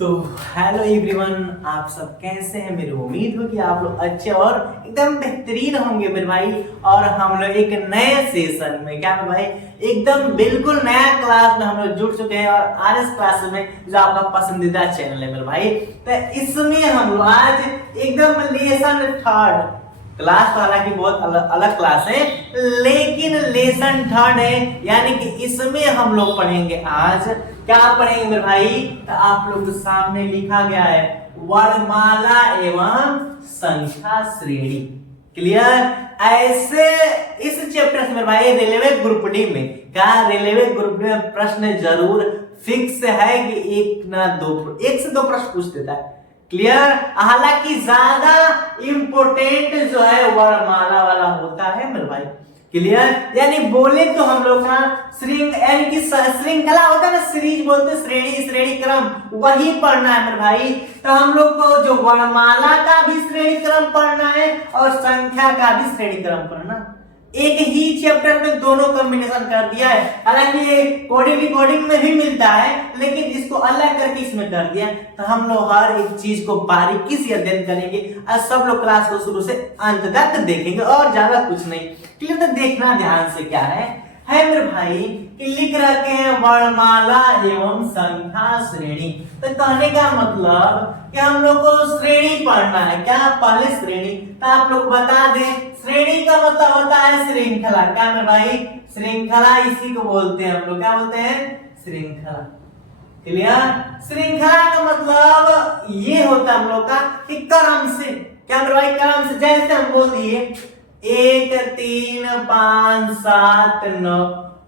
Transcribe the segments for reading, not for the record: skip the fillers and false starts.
तो hello everyone, आप सब कैसे हैं। मेरी उम्मीद हो कि आप लोग अच्छे और एकदम बेहतरीन होंगे मेरे भाई। और हम लोग एक नए सेशन में क्या भाई एकदम बिल्कुल नया क्लास में हम लोग जुड़ चुके हैं। और आरएस क्लास में जो आपका पसंदीदा चैनल है मेरे भाई, तो इसमें हम लोग आज एकदम लेसन थर्ड क्लास वाला की बहुत अलग क्लास है, लेकिन लेसन थर्ड है, यानी कि इसमें हम लोग पढ़ेंगे आज क्या पढ़ेंगे मेरे भाई। तो आप लोग के सामने लिखा गया है वर्णमाला एवं संख्या श्रेणी। क्लियर। ऐसे इस चैप्टर से मेरे भाई रेलवे ग्रुप डी में क्या रेलवे ग्रुप डी में प्रश्न जरूर फिक्स है कि एक से दो प्रश्न पूछ देता है। क्लियर। हालांकि ज्यादा इंपोर्टेंट जो है वर्णमाला वाला होता है मेरे भाई। क्लियर। यानी बोले तो हम लोग का श्रृंखला होता है ना, सीरीज बोलते हैं, श्रेणी क्रम वही पढ़ना है मेरे भाई। तो हम लोग को जो वर्णमाला का भी श्रेणी क्रम पढ़ना है और संख्या का भी श्रेणी क्रम पढ़ना। एक ही चैप्टर में दोनों कॉम्बिनेशन कर दिया है। हालांकि ये कोडिंग में भी मिलता है, लेकिन इसको अलग करके इसमें कर दिया। तो हम लोग हर एक चीज को बारीकी से अध्ययन करेंगे और सब लोग क्लास को शुरू से अंत तक देखेंगे और ज्यादा कुछ नहीं। क्लियर। तो देखना ध्यान से क्या है मेरे भाई कि लिख रखे हैं वर्णमाला एवं संख्या श्रेणी। तो कहने का मतलब कि हम लोग को श्रेणी पढ़ना है। क्या पहले श्रेणी, तो आप लोग बता दें श्रेणी का मतलब होता है श्रृंखला। क्या मेरे भाई, श्रृंखला इसी को बोलते हैं हम लोग, क्या बोलते हैं, श्रृंखला। क्लियर। श्रृंखला का मतलब ये होता है हम लोग का कि क्रम से, क्या मेरे भाई, क्रम से। जैसे हम बोल दिए 1 3 5 7 9,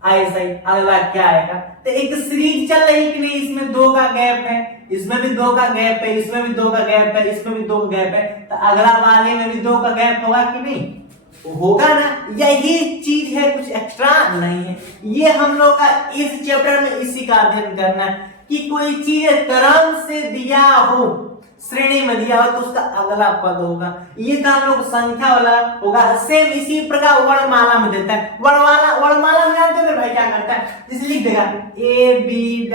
ऐसा ही अगला क्या आएगा। तो एक सीरीज चल रही कि नहीं, इसमें 2 का गैप है, इसमें भी 2 का गैप है, इसमें भी 2 का गैप है, इसमें भी 2 का गैप है। तो अगला वाले में भी 2 का गैप होगा कि नहीं, होगा ना। यही चीज है, कुछ एक्स्ट्रा नहीं है। ये हम लोग का इस चैप्टर में इसी का अध्ययन करना है कि कोई चीज क्रम से दिया हो, श्रेणी में दिया हो, तो उसका अगला पद होगा। ये तो हम लोग संख्या वाला होगा। सेम इसी प्रकार वर्णमाला में देता है। वर्णमाला में जानते हो भाई क्या करता है, जैसे लिख देगा ए बी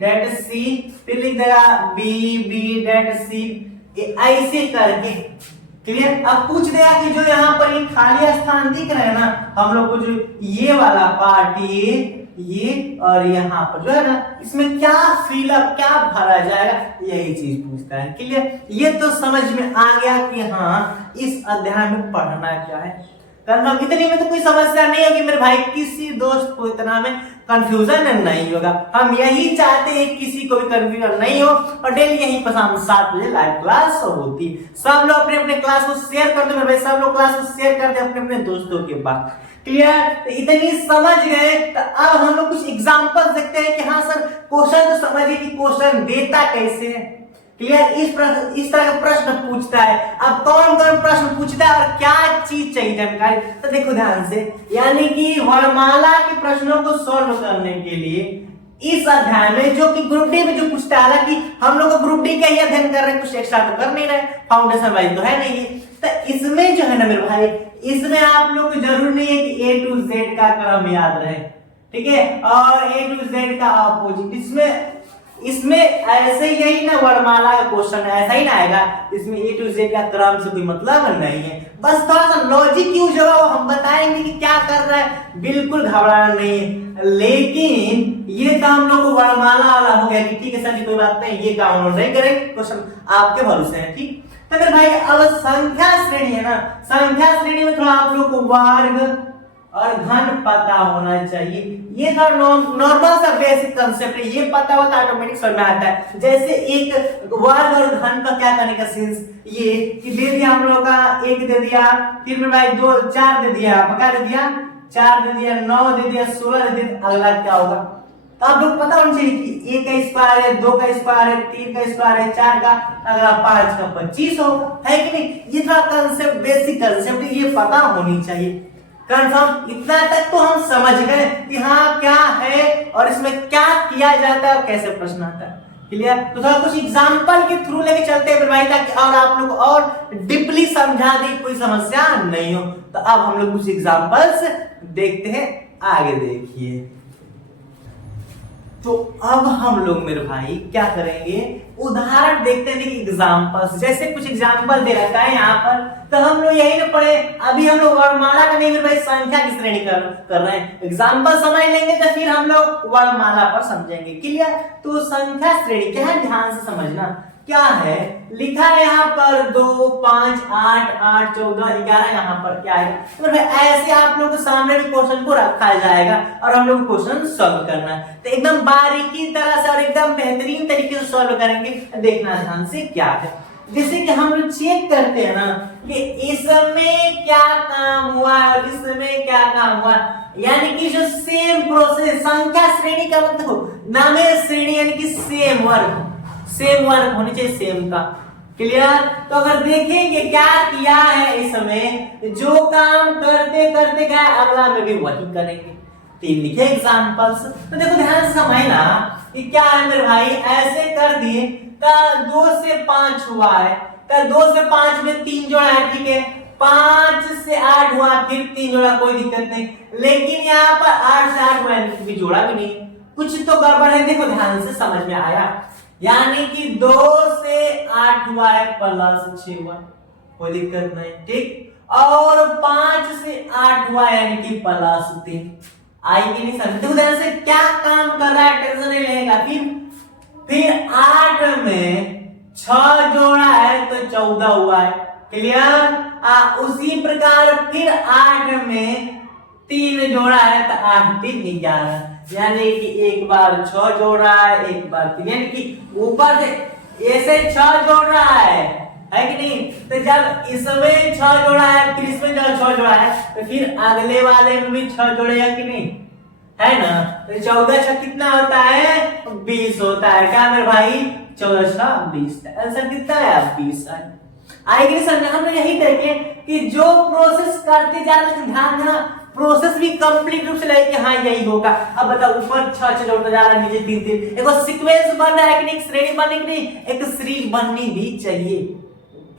डेट सी, फिर लिख देगा बी डेट सी, ऐसे करके। क्लियर। अब पूछ देगा कि जो यहाँ पर ये खाली स्थान दिख रहे हैं ना हम लोग को, जो ये वाला पार्ट ये और यहाँ पर जो है ना, इसमें क्या फिलअप, क्या भरा जाएगा, यही चीज पूछता है। क्लियर। ये तो समझ में आ गया कि हाँ इस अध्याय में पढ़ना क्या है। कंफर्म। इतनी में तो कोई समस्या नहीं होगी मेरे भाई, किसी दोस्त को इतना में कंफ्यूजन नहीं होगा। हम यही चाहते हैं किसी को भी कंफ्यूजन नहीं हो। और डेली यही पर शाम 7 बजे लाइव क्लास होती। सब लोग अपने अपने क्लास को शेयर कर दो मेरे भाई, सब लोग क्लास को शेयर कर दे अपने अपने दोस्तों के पास। क्लियर। तो इतनी समझ गए, तो अब हम लोग कुछ एग्जांपल देखते हैं कि हाँ सर क्वेश्चन तो समझिए कि क्वेश्चन देता कैसे है। क्लियर। इस तरह का प्रश्न पूछता है। अब कौन कौन प्रश्न पूछता है और क्या चीज चाहिए जानकारी, तो देखो ध्यान से। यानी कि वर्णमाला के प्रश्नों को सॉल्व करने के लिए इस अध्याय में, जो कि ग्रुप डी में जो पूछता है, कि हम लोग ग्रुप डी का ही अध्ययन कर रहे हैं, कुछ एक्स्ट्रा तो कर नहीं रहे, फाउंडेशन वाइज तो है नहीं। तो इसमें जो है ना मेरे भाई, इसमें आप लोग को जरूरी नहीं है कि ए टू जेड का क्रम याद रहे, ठीक है, और ए टू जेड का अपोजिट। इसमें ऐसे यही ना वर्णमाला का क्वेश्चन ऐसा ही ना आएगा। इसमें ए टू जेड का क्रम से कोई मतलब नहीं है, बस थोड़ा सा लॉजिक यूज होगा, हम बताएंगे कि क्या कर रहा है, बिल्कुल घबराना नहीं है। लेकिन ये तो हम लोग को वर्णमाला वाला हो गया कि ठीक है सर कोई बात नहीं, ये काम हम लोग नहीं करेंगे, क्वेश्चन आपके भरोसे है। ठीक। तो फिर भाई अब संख्या श्रेणी है ना, संख्या श्रेणी में थोड़ा आप लोग को वर्ग और घन पता होना चाहिए। ये था नॉर्मल सा बेसिक कंसेप्ट है, ये पता होता है ऑटोमेटिक समझ में आता है। जैसे एक वर्ग और घन का क्या करने का सेंस, ये कि दे दिया हम लोग का 1 दे दिया, फिर में भाई 2 4 दे दिया, क्या दे दिया 4 दे दिया, 9 दे दिया, 16 दे दिया, अगला क्या होगा। तो आप लोग पता होना चाहिए कि 1 का स्क्वायर है, 2 का स्क्वायर है, 3 का स्क्वायर है, 4 का, अगला 5 का 25 होगा, है कि नहीं। ये थोड़ा कंसेप्ट बेसिक कंसेप्ट ये पता होनी चाहिए। कंफर्म। इतना तक तो हम समझ गए कि हाँ क्या है और इसमें क्या किया जाता है और कैसे प्रश्न आता है। क्लियर। तो थोड़ा कुछ एग्जांपल के थ्रू लेके चलते हैं भाई, ताकि और आप लोग और डीपली समझा दे, कोई समस्या नहीं हो। तो अब हम लोग कुछ एग्जांपल्स देखते हैं, आगे देखिए। तो अब हम लोग मेरे भाई क्या करेंगे, उदाहरण देखते हैं एग्जाम्पल्स। जैसे कुछ एग्जाम्पल दे रखा है यहाँ पर, तो हम लोग यही ना पढ़े। अभी हम लोग वर्णमाला का नहीं मेरे भाई, संख्या की श्रेणी कर रहे हैं। एग्जाम्पल समझ लेंगे तो फिर हम लोग वर्णमाला पर समझेंगे। क्लियर? तो संख्या श्रेणी क्या है, ध्यान से समझना। क्या है लिखा है यहाँ पर 2 5 8 8 14 11, यहाँ पर क्या है। तो ऐसे आप लोग के सामने भी क्वेश्चन को रखा जाएगा और हम लोग क्वेश्चन सॉल्व करना है। तो एकदम बारीकी तरह से और एकदम बेहतरीन तरीके से सॉल्व करेंगे। देखना ध्यान से क्या है। जैसे कि हम लोग चेक करते हैं ना कि इसमें क्या काम हुआ और इसमें क्या काम हुआ, यानी कि जो सेम प्रोसेस, संख्या श्रेणी का मतलब नाम है श्रेणी, यानी कि सेम वर्ग, सेम वर्क होनी चाहिए सेम का। क्लियर? तो अगर देखेंगे क्या किया है इसमें, जो काम करते करते गए अगला में भी वही करेंगे। 3 लिखे एग्जांपल्स। तो देखो ध्यान से समझना कि क्या है मेरे भाई, ऐसे कर दिए का 2 से 5 हुआ है, का 2 से 5 में 3 जोड़ा है, ठीक है। 5 से 8 हुआ, फिर 3 जोड़ा, कोई दिक्कत नहीं। लेकिन यहाँ पर 8 से 8 हुआ, भी जोड़ा भी नहीं, कुछ तो गड़बड़ है। देखो ध्यान से समझ में आया, यानी कि 2 से 8 हुआ है प्लस 6 हुआ, कोई दिक्कत नहीं, ठीक। और 5 से 8 हुआ यानी कि प्लस 3 आई कि नहीं समझ। देखो ध्यान से क्या काम कर रहा है, टेंशन नहीं लेगा। फिर 8 में 6 जोड़ा है तो 14 हुआ है। क्लियर? उसी प्रकार फिर 8 में 3 जोड़ा है तो 8 3 11, यानी कि एक बार 6 जोड़ रहा है, एक बार 3, यानी कि ऊपर से ऐसे 6 जोड़ रहा है कि नहीं। तो जब इसमें 6 जोड़ा है, फिर इसमें जब 6 जोड़ा है, तो फिर अगले वाले में भी 6 जोड़ेगा कि नहीं, है ना। तो 14 6 कितना होता है, 20 होता है। क्या मेरे भाई, 14 6 20, आंसर कितना है, 20 है। आएगी समझ। हम लोग यही देखें कि जो प्रोसेस करते जा रहे हैं, ध्यान देना, प्रोसेस भी कंप्लीट रूप से लगे कि हाँ यही होगा। अब बताओ, ऊपर 6 जोड़ता जा रहा है, नीचे 3 3, एक सीक्वेंस बन रहा है कि नहीं, श्रेणी बनने की नहीं, एक सीरीज बननी भी चाहिए।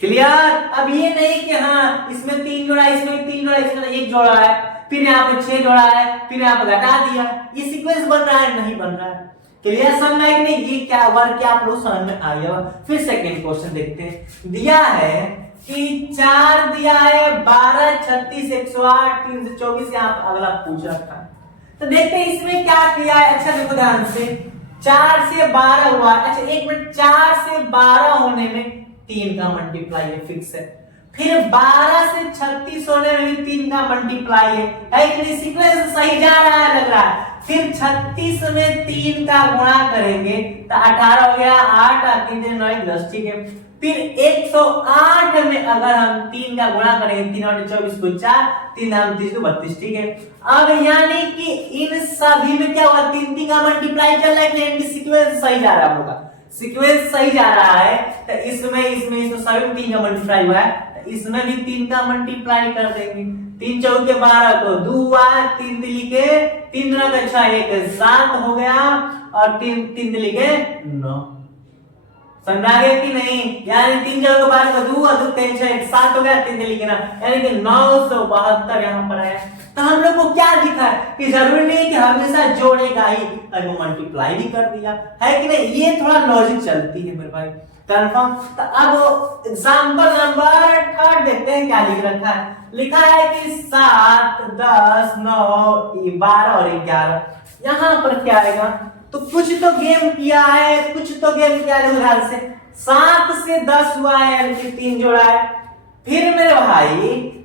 क्लियर? अब ये नहीं कि हाँ इसमें 3 जोड़ा, इसमें 3 जोड़ा, इसमें 1 जोड़ा है, फिर यहाँ पे 6 जोड़ा है, फिर यहाँ पे घटा दिया, ये सीक्वेंस बन रहा है, नहीं बन रहा है। क्लियर? समझ में कि नहीं, ये क्या वर्क, क्या आप लोग समझ में आ गया। फिर सेकंड क्वेश्चन देखते हैं। दिया है कि 4 दिया है, 12 36 108 324, यहाँ पर अगला पूछ रखा है। तो देखते हैं इसमें क्या किया है। अच्छा देखो ध्यान से, 4 से 12 हुआ। अच्छा एक मिनट, 4 से 12 होने में 3 का मल्टीप्लाई है, फिक्स है। फिर 12 से 36 होने में भी 3 का मल्टीप्लाई है कि नहीं, सीक्वेंस सही जा रहा है लग रहा है। फिर 36 में 3 का गुणा करेंगे तो 18 हो गया, 8 3 3 9 10, ठीक है। फिर 108 में अगर हम 3 का गुणा करेंगे, 3 और 24 को 4, 3 हम 30 को 32, ठीक है। अब यानी कि इन सभी में क्या हुआ, 3 3 का मल्टीप्लाई चल रहा है, यानी कि सीक्वेंस सही जा रहा है, हम लोग का सीक्वेंस सही जा रहा है। तो इसमें सभी में 3 का मल्टीप्लाई हुआ है, तो इसमें भी 3 का मल्टीप्लाई कर देंगे। 3 चौके 12 को 2 हुआ, 3 लिखे, 3 दूना का 6, 1 7 हो गया, और 3 लिखे 9। समझ आ गया कि नहीं, यानी 3 चौके 12 को 2 और 2 3 6 7 हो गया, 3 लिखे ना, यानी कि 972 यहाँ पर है। तो हम लोग को क्या दिखा है कि जरूरी नहीं कि हमेशा जोड़ेगा ही, अगर मल्टीप्लाई भी कर दिया, है कि नहीं। ये थोड़ा लॉजिक चलती है मेरे भाई, कंफर्म। तो अब एग्जांपल नंबर 3 देखते हैं क्या लिख रखा है। लिखा है कि 7 10 9 12 और 11, यहाँ पर क्या आएगा, तो कुछ तो गेम किया है, कुछ तो गेम किया है। उदाहरण से 7 से 10 हुआ है, यानी कि 3 जोड़ा है। फिर मेरे भाई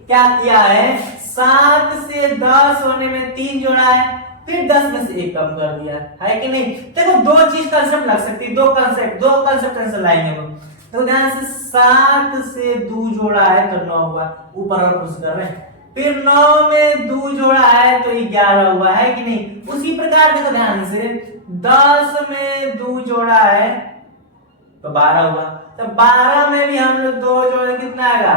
क्या किया है, 7 से 10 होने में 3 जोड़ा है, फिर 10 में से 1 कम कर दिया है कि नहीं। देखो दो चीज कंसेप्ट लग सकती है, दो कंसेप्ट आंसर लाएंगे हम। तो ध्यान से 7 से 2 जोड़ा है तो 9 हुआ, ऊपर और पुश कर रहे हैं। फिर 9 में 2 जोड़ा है तो 11 हुआ, है कि नहीं। उसी प्रकार देखो ध्यान से 10 में 2 जोड़ा है तो 12 हुआ, तो 12 में भी हम लोग 2 जोड़े, कितना आएगा,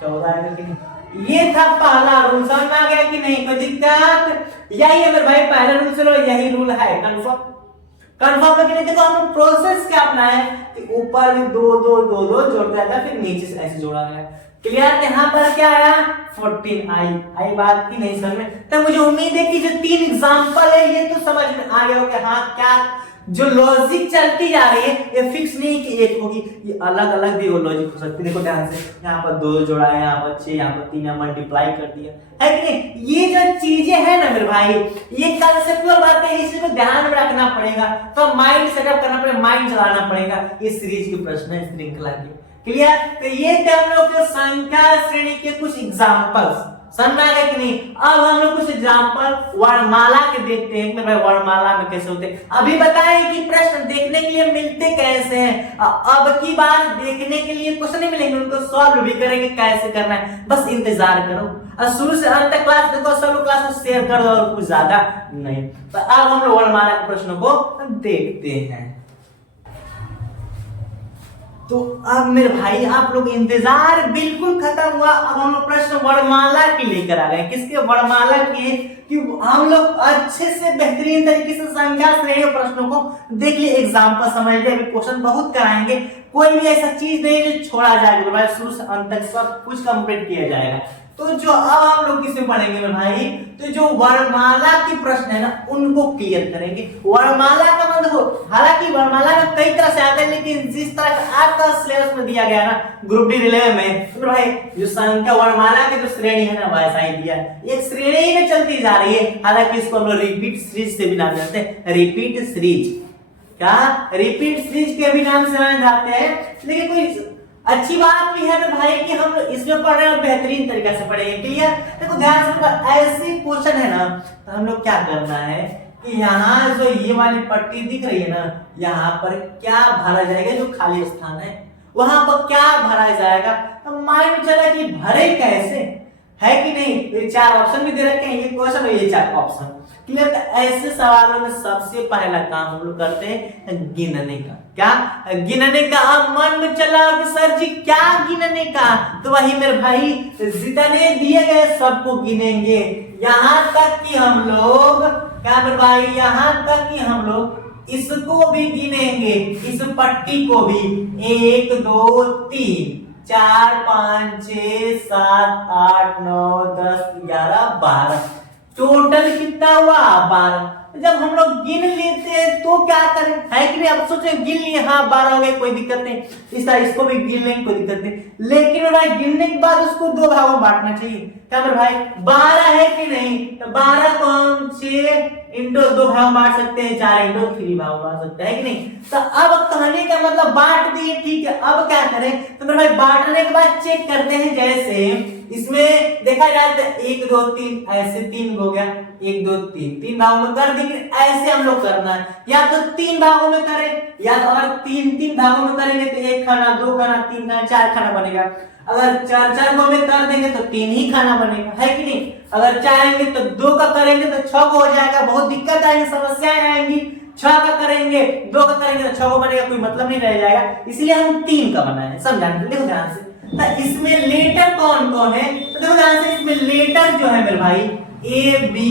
14 आएगा कि नहीं। ये था पहला रूल, समझ में आ गया कि नहीं, कोई दिक्कत। यही है मेरे भाई पहला रूल, चलो यही रूल है, कंफर्म है कि नहीं। देखो हम प्रोसेस क्या अपना है कि ऊपर भी 2 2 2 2 जोड़ता है, फिर नीचे से ऐसे जोड़ा गया। क्लियर? यहाँ पर क्या आया 14 आई बात की नहीं समझ में? तो मुझे उम्मीद है कि जो 3 एग्जांपल है ये तो समझ में आ गया होगा। हाँ, क्या जो लॉजिक चलती जा रही है ये फिक्स नहीं कि एक होगी, ये अलग अलग भी लॉजिक हो सकती है। देखो ध्यान से, यहाँ पर 2 जोड़ा है, यहाँ पर 6, यहाँ पर 3, मल्टीप्लाई कर दिया है कि नहीं? ये जो चीजें है ना मेरे भाई, ये कंसेप्चुअल बात है, इसी को ध्यान में रखना पड़ेगा। तो माइंड सेटअप करना पड़ेगा, माइंड चलाना पड़ेगा। ये सीरीज के प्रश्न है श्रृंखला के। क्लियर? तो ये थे हम लोग के संख्या श्रेणी के कुछ एग्जांपल्स। समझ में आ गया कि नहीं? अब हम लोग कुछ एग्जांपल वर्णमाला के देखते हैं कि भाई वर्णमाला में कैसे होते हैं। अभी बताएं कि प्रश्न देखने के लिए मिलते कैसे हैं। अब की बार देखने के लिए क्वेश्चन नहीं मिलेंगे, उनको सॉल्व भी करेंगे कैसे करना है, बस इंतजार करो। और शुरू से अंत तक क्लास देखो, सब लोग क्लास को शेयर कर दो और कुछ ज्यादा नहीं। तो अब हम लोग वर्णमाला के प्रश्नों को देखते हैं। तो अब मेरे भाई आप लोग इंतजार बिल्कुल खत्म हुआ। अब हम लोग प्रश्न वर्णमाला के लेकर आ गए। किसके? वर्णमाला के, कि हम लोग अच्छे से बेहतरीन तरीके से संख्या श्रेणी प्रश्नों को देख लिए, एग्जांपल समझ लिए। अभी क्वेश्चन बहुत कराएंगे, कोई भी ऐसा चीज नहीं जो छोड़ा जाएगा भाई, शुरू से अंत तक सब कुछ कंप्लीट किया जाएगा। तो जो अब हम लोग किसमें पढ़ेंगे मेरे भाई, तो जो वर्णमाला के प्रश्न है ना उनको क्लियर करेंगे। वर्णमाला का मतलब, हालांकि वर्णमाला में कई तरह से आता है, लेकिन जिस तरह का आपका सिलेबस में दिया गया ना ग्रुप डी रिले में, तो भाई जो संख्या वर्णमाला की जो श्रेणी है ना वैसा ही दिया है, एक श्रेणी ही में चलती जा रही है। हालांकि इसको हम लोग रिपीट सीरीज से भी नाम देते हैं, रिपीट सीरीज। क्या? रिपीट सीरीज के भी नाम से जाते हैं। लेकिन कोई अच्छी बात भी है ना भाई कि हम इसमें पढ़ रहे हैं, बेहतरीन तरीके से पढ़ेंगे। क्लियर? देखो ध्यान से, ऐसे क्वेश्चन है ना तो हम लोग क्या करना है कि यहाँ जो ये वाली पट्टी दिख रही है ना, यहाँ पर क्या भरा जाएगा, जो खाली स्थान है वहां पर क्या भरा जाएगा। तो माइंड चला कि भरे कैसे, है कि नहीं? ये 4 ऑप्शन भी दे रखे हैं, ये क्वेश्चन और ये 4 ऑप्शन। क्लियर? तो ऐसे सवालों में सबसे पहला काम हम लोग करते हैं गिनने का। क्या? गिनने का। अब मन में चला कि सर जी क्या गिनने का? तो वही मेरे भाई जितने दिए गए सबको गिनेंगे, यहां तक कि हम लोग, क्या मेरे भाई, यहां तक कि हम लोग इसको भी गिनेंगे, इस पट्टी को भी। 1 2 3 4 5 6 7 8 9 10 11 12, टोटल कितना हुआ? 12। जब हम लोग गिन लेते हैं तो क्या करें, है कि नहीं? अब सोचे गिन लिए, हाँ 12 हो गए, कोई दिक्कत नहीं, इस तरह इसको भी गिन लेंगे, कोई दिक्कत नहीं। लेकिन भाई गिनने के बाद उसको 2 भागों में बांटना चाहिए। क्या मेरे भाई 12 है कि नहीं? तो 12 को हम 6 इंटू 2 भाग बांट सकते हैं, 4 इंटू 3 भाग बांट सकते हैं कि नहीं? तो अब कहने का मतलब बांट दिए, ठीक है। अब क्या करें? तो मेरे भाई बांटने के बाद चेक करते हैं। जैसे इसमें देखा जाए तो 1 2 3 ऐसे 3 हो गया, 1 2 3 भागों में कर देंगे। ऐसे हम लोग करना है, या तो 3 भागों में करें, या तो अगर 3 भागों में करेंगे तो 1 खाना 2 खाना 3 खाना 4 खाना बनेगा। अगर 4 भागों में कर देंगे तो 3 ही खाना बनेगा, है कि नहीं? अगर चाहेंगे तो 2 का करेंगे तो 6 को हो जाएगा, बहुत दिक्कत आएगी, समस्याएं आएंगी। 6 का करेंगे 2 का करेंगे तो 6 को बनेगा, कोई मतलब नहीं रह जाएगा। इसलिए हम 3 का बनाए हैं, समझा? देखो ध्यान से। तो इसमें लेटर कौन कौन है? तो देखो ध्यान से, इसमें लेटर जो है मेरे भाई A B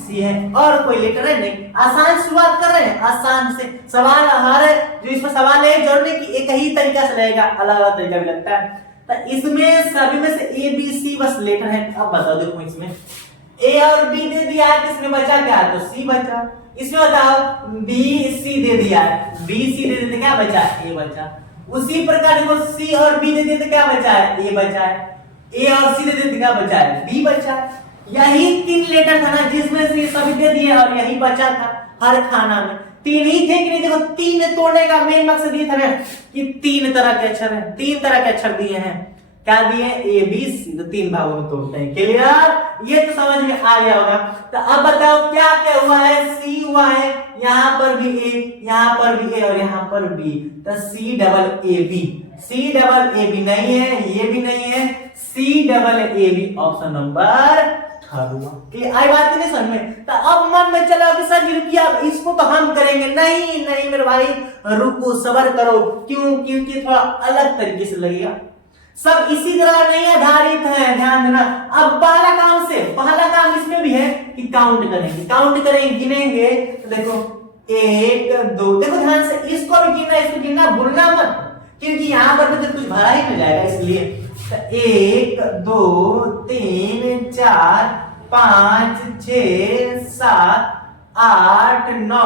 C है, और कोई लेटर है नहीं। आसान शुरुआत कर रहे हैं, आसान से। सवाल हर जो इसमें सवाल है जरूरी कि एक ही तरीका से रहेगा, अलग अलग तरीका भी लगता है। तो इसमें सभी में से A B C बस लेटर है। अब बताओ, देखो इसमें A और B दे दिया है, इसमें बचा क्या? तो C बचा। इसमें बताओ B C दे दिया है, B C दे देते क्या बचा? A बचा। उसी प्रकार देखो C और B दे देते क्या बचा है? A बचा है। A और C दे देते क्या बचा है? B बचा है। यही 3 लेटर था ना जिसमें से सभी दे दिए और यही बचा था हर खाना में। 3 ही थे कि नहीं? देखो 3 तोड़ने का मेन मकसद ये था ना कि 3 तरह के अक्षर हैं, 3 तरह के अक्षर दिए हैं। क्या दिए? A B C, तो 3 भागों में तोड़ते हैं। क्लियर? ये तो समझ में आ गया होगा। तो अब बताओ क्या क्या हुआ है? C हुआ है, यहाँ पर भी A, यहाँ पर भी A और यहाँ पर B, तो C double A B। C double A B नहीं है, ये भी नहीं है, C double A B option number हुआ। आई बात नहीं समझ में? तो अब मन में चला कि सर रुकिए, अब इसको तो हम करेंगे। नहीं नहीं मेरे भाई, रुको, सब्र करो। क्यों? क्योंकि थोड़ा अलग तरीके से लगेगा, सब इसी तरह नहीं आधारित है, ध्यान देना। अब पहला काम इसमें भी है कि काउंट करेंगे, गिनेंगे। तो देखो 1 2, देखो ध्यान से, इसको भी गिनना, इसको गिनना भूलना मत, क्योंकि यहाँ पर तो कुछ भरा ही मिल जाएगा। इसलिए तो 1 2 3 4 5 6 7 8 9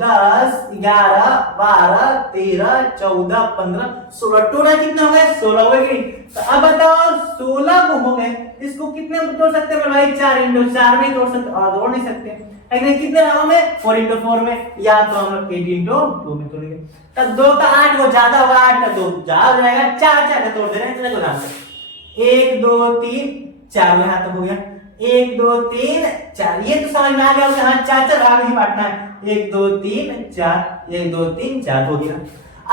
10 11 12 13 14 15 16 टोटल कितने हो गए 16 हो गए। तो अब बताओ 16 को हो गए, इसको कितने में तोड़ सकते हैं भाई 4 into 4 में तोड़ सकते और तोड़ नहीं सकते, लेकिन कितने भागों में 4 into 4 में, या तो हम लोग 8 into 2 में तोड़ेंगे। तब 2 का 8 वो ज्यादा हुआ, 8 का 2 ज्यादा हो जाएगा, 4 4 का तोड़ दे रहे हैं। चलो ध्यान से 1 2 3 4 यहाँ तक हो गया, 1 2 3 4, ये तो समझ में आ गया होगा, हाँ 4 4 भाग ही बांटना है, 1 2 3 4 1 2 3 4 हो गया।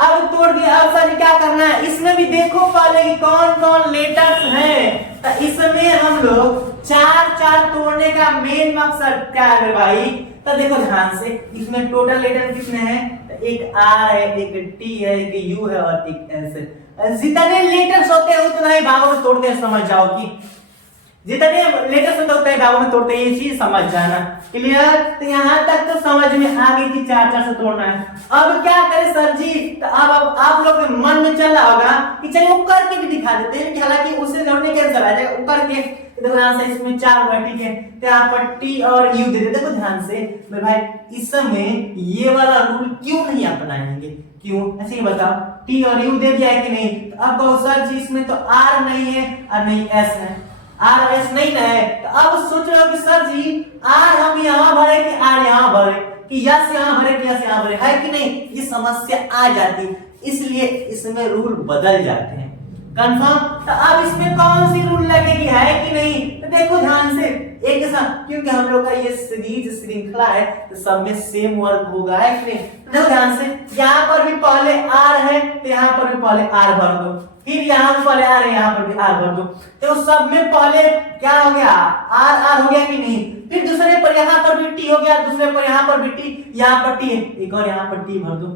अब तोड़ दिया, अब सर क्या करना है, इसमें भी देखो पहले कि कौन कौन लेटर्स हैं। तो इसमें हम लोग 4 4 तोड़ने का मेन मकसद क्या है भाई, तो देखो ध्यान से, इसमें टोटल लेटर कितने हैं, तो एक आर है, एक टी है, एक यू है और एक एस है। जितने लेटर्स होते हैं उतना ही भागों में तोड़ते हैं, समझ जाओ कि जितने लेटर्स होते हैं भागों में तोड़ते हैं, ये चीज समझ जाना। क्लियर? तो यहाँ तक तो समझ में आ गई कि 4 4 से तोड़ना है। अब क्या करें सर जी, तो अब आप लोग के मन में चल रहा होगा कि चलिए वो करके भी दिखा देते हैं, कि हालांकि उससे जोड़ने के आंसर आ जाएगा, वो करके देखो ध्यान से, इसमें 4 हुआ, ठीक है, तो यहाँ पर टी और यू दे दे। देखो ध्यान से मेरे भाई, इस समय ये वाला रूल क्यों नहीं अपनाएंगे, क्यों, ऐसे ही बताओ, टी और यू दे दिया है कि नहीं। तो अब कहो सर जी इसमें तो आर नहीं है और नहीं एस है, आर एस नहीं ना है, तो अब सोच रहे हो कि सर जी आर हम यहाँ भरे कि आर यहाँ भरे, कि यस यहाँ भरे कि यस यहाँ भरे, है कि नहीं, ये समस्या आ जाती, इसलिए इसमें रूल बदल जाते हैं। कंफर्म? तो अब इसमें कौन सी रूल लगेगी, है कि नहीं, तो देखो ध्यान से एक साथ, क्योंकि हम लोग का ये सीरीज श्रृंखला है तो सब में सेम वर्क होगा, है कि नहीं। तो देखो ध्यान से, यहाँ पर भी पहले आर है तो यहाँ पर भी पहले आर भर दो, फिर यहाँ पर पहले आर है, यहाँ पर भी आर भर दो, तो सब में पहले क्या हो गया, आर आर हो गया कि नहीं। फिर दूसरे पर यहाँ पर भी टी हो गया, दूसरे पर यहाँ पर भी टी, यहाँ पर टी है, एक और यहाँ पर टी भर दो।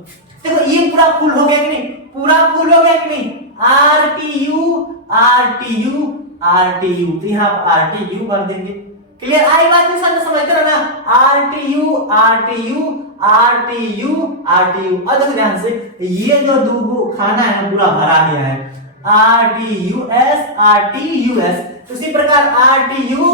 देखो ये पूरा फुल हो गया कि नहीं, पूरा फुल हो गया कि नहीं, R T U R T U R T U, तो यहाँ पर आर टी यू भर देंगे। क्लियर? आई बात नहीं, समझते रहो ना, R T U R T U R T U R T U. और देखो ध्यान से, ये जो दो खाना है पूरा भरा गया है, R T U S R T U S, तो इसी प्रकार R T U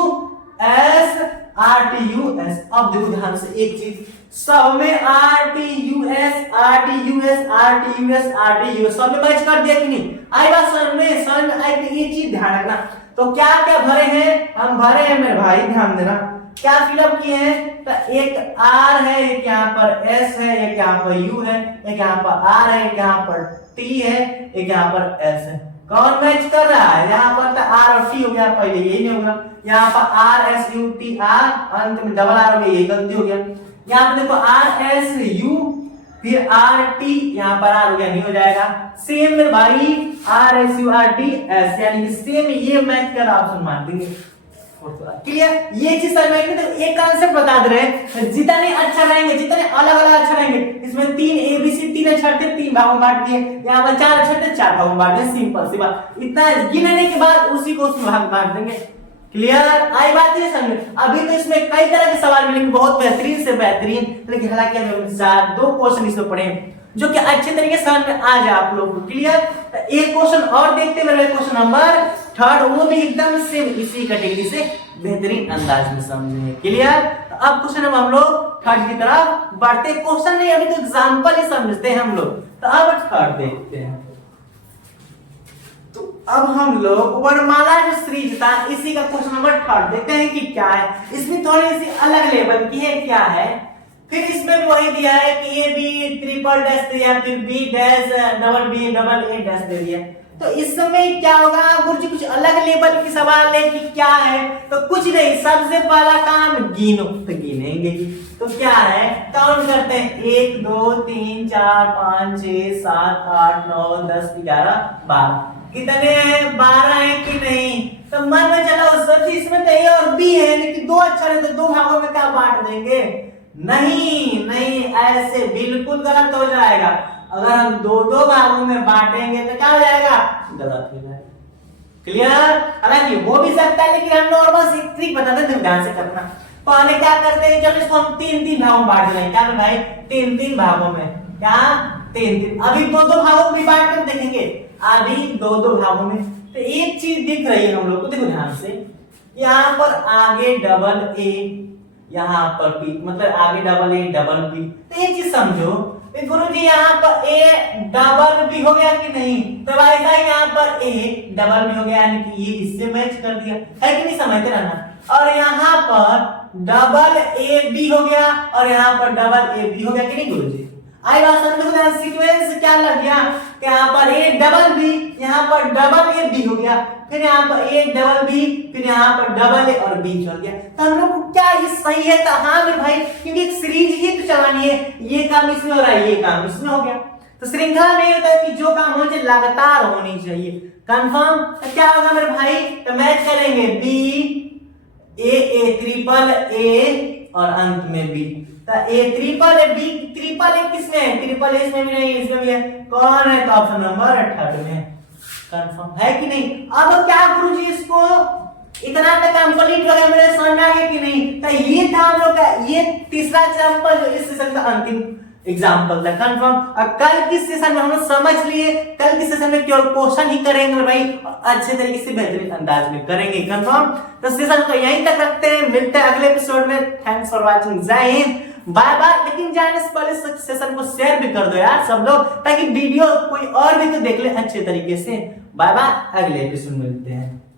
S R T U S. अब देखो ध्यान से एक चीज, सब में R T U S R T U S R T U S R T U S, सब में मैच कर दिया कि नहीं, आई बात समझ में आई, ये चीज ध्यान रखना। तो क्या क्या भरे हैं, हम भरे हैं मेरे भाई, ध्यान देना, क्या फिलअप किए हैं, तो एक आर है, एक यहाँ पर एस है, एक यहाँ पर यू है, एक यहाँ पर आर है, एक यहाँ पर टी है, एक यहाँ पर एस है। कौन मैच कर रहा है, यहाँ पर तो आर और टी हो गया, पहले यही नहीं होगा, यहाँ पर R S U T R, अंत में डबल आर हो गया, यही गलती हो गया। यहाँ पर देखो आर एस यू फिर आर टी, यहाँ पर आर हो गया, नहीं हो जाएगा। सेम में भाई R S U R T S, यानी कि सेम ये मैच कर ऑप्शन मान देंगे। क्लियर? ये चीज समझ में, तो एक कांसेप्ट बता दे रहे हैं, जितने अच्छा रहेंगे, जितने अलग अलग अच्छा रहेंगे, इसमें 3 एबीसी 3 अक्षर थे, 3 भागों में बांट दिए, यहाँ पर 4 अक्षर थे, 4 भागों में बांट दिए, सिंपल सी बात। इतना गिनने के बाद उसी को उसमें भाग बांट देंगे। क्लियर? आई बात नहीं समझ? अभी तो इसमें कई तरह के सवाल मिलेंगे, बहुत बेहतरीन से बेहतरीन, लेकिन हालांकि हम 2 क्वेश्चन इसमें पढ़े जो कि अच्छे तरीके से समझ में आ जाए आप लोगों को। क्लियर? एक क्वेश्चन और देखते हैं, क्वेश्चन नंबर 3, वो भी एकदम सेम इसी कैटेगरी से बेहतरीन अंदाज में समझेंगे। क्लियर? तो अब क्वेश्चन हम लोग 3 की तरफ बढ़ते, क्वेश्चन नहीं अभी तो एग्जांपल ही समझते हैं हम लोग। तो अब 3 देखते हैं। तो अब हम लोग वर्णमाला जो सीरीज था इसी का क्वेश्चन नंबर 3 देखते हैं कि क्या है। इसमें थोड़ी सी अलग लेवल की है, क्या है, फिर इसमें वही दिया है कि ए बी ट्रिपल डैश दिया, फिर B dash double B double A dash दे दिया। तो इस समय क्या होगा, गुरुजी कुछ अलग लेवल की सवाल है कि क्या है, तो कुछ नहीं, सबसे पहला काम गिनो, तो गिनेंगे। तो क्या है, काउंट करते हैं, 1 2 3 4 5 6 7 8 9 10 11 12, कितने हैं, 12 है कि नहीं। तो मन में चलो सर जी इसमें तो ए और बी है, लेकिन 2 अक्षर है, तो 2 भागों में क्या बांट देंगे, नहीं नहीं, ऐसे बिल्कुल गलत हो जाएगा। अगर हम 2 भागों में बांटेंगे तो क्या हो जाएगा, गलत हो जाएगा। क्लियर? हालांकि हो भी सकता है, लेकिन हम नॉर्मल एक ट्रिक बताते हैं, ध्यान से करना। पहले क्या करते हैं, चलो इसको हम 3 भागों में बांट रहे हैं, क्या भाई 3 भागों में, क्या 3 अभी 2 भागों में बांट कर देखेंगे, अभी 2 भागों में तो एक चीज दिख रही है हम लोग को, देखो ध्यान से, यहाँ पर आगे डबल ए, यहाँ पर बी, मतलब आगे डबल ए डबल बी। तो एक चीज समझो गुरु जी, यहाँ पर ए डबल बी हो गया कि नहीं, तो ऐसा यहाँ पर ए डबल बी हो गया, यानी कि ये इससे मैच कर दिया, है कि नहीं, समझते रहना। और यहाँ पर डबल ए बी हो गया और यहाँ पर डबल ए बी हो गया कि नहीं गुरु जी। आई बात समझ लो, सीक्वेंस क्या लग गया कि यहाँ पर ए डबल बी, यहाँ पर डबल ए बी हो गया, फिर यहाँ पर ए डबल बी, फिर यहाँ पर डबल ए और बी चल गया। तो हम लोग को क्या ये सही है? तो हाँ मेरे भाई, क्योंकि एक सीरीज ही तो चलानी है, ये काम इसमें हो रहा है, ये काम इसमें हो गया। तो श्रृंखला में होता है कि जो काम हो जाए लगातार होनी चाहिए। कंफर्म? तो क्या होगा मेरे भाई, तो मैच करेंगे बी ए ट्रिपल ए और अंत में बी। तो A triple A B, triple A किसमें है? ट्रिपल ए इसमें भी नहीं, इसमें भी है। कौन है? तो ऑप्शन नंबर 3 में। कंफर्म है कि नहीं? अब क्या गुरुजी, इसको इतना तक कंप्लीट हो गया, मेरे समझ में आ गया कि नहीं? तो ये था हम लोग का ये तीसरा एग्जांपल, जो इस सेशन का अंतिम एग्जांपल था। कंफर्म? और कल की सेशन में हम लोग समझ लिए, कल की सेशन में केवल क्वेश्चन ही करेंगे भाई, अच्छे तरीके से बेहतरीन अंदाज में करेंगे। कंफर्म? तो सेशन को यहीं तक रखते हैं, मिलते हैं अगले एपिसोड में। थैंक्स फॉर वाचिंग, जय हिंद, बाय बाय। लेकिन जाने से पहले सेशन को शेयर भी कर दो यार सब लोग, ताकि वीडियो कोई और भी तो देख ले अच्छे तरीके से। बाय बाय, अगले एपिसोड में मिलते हैं।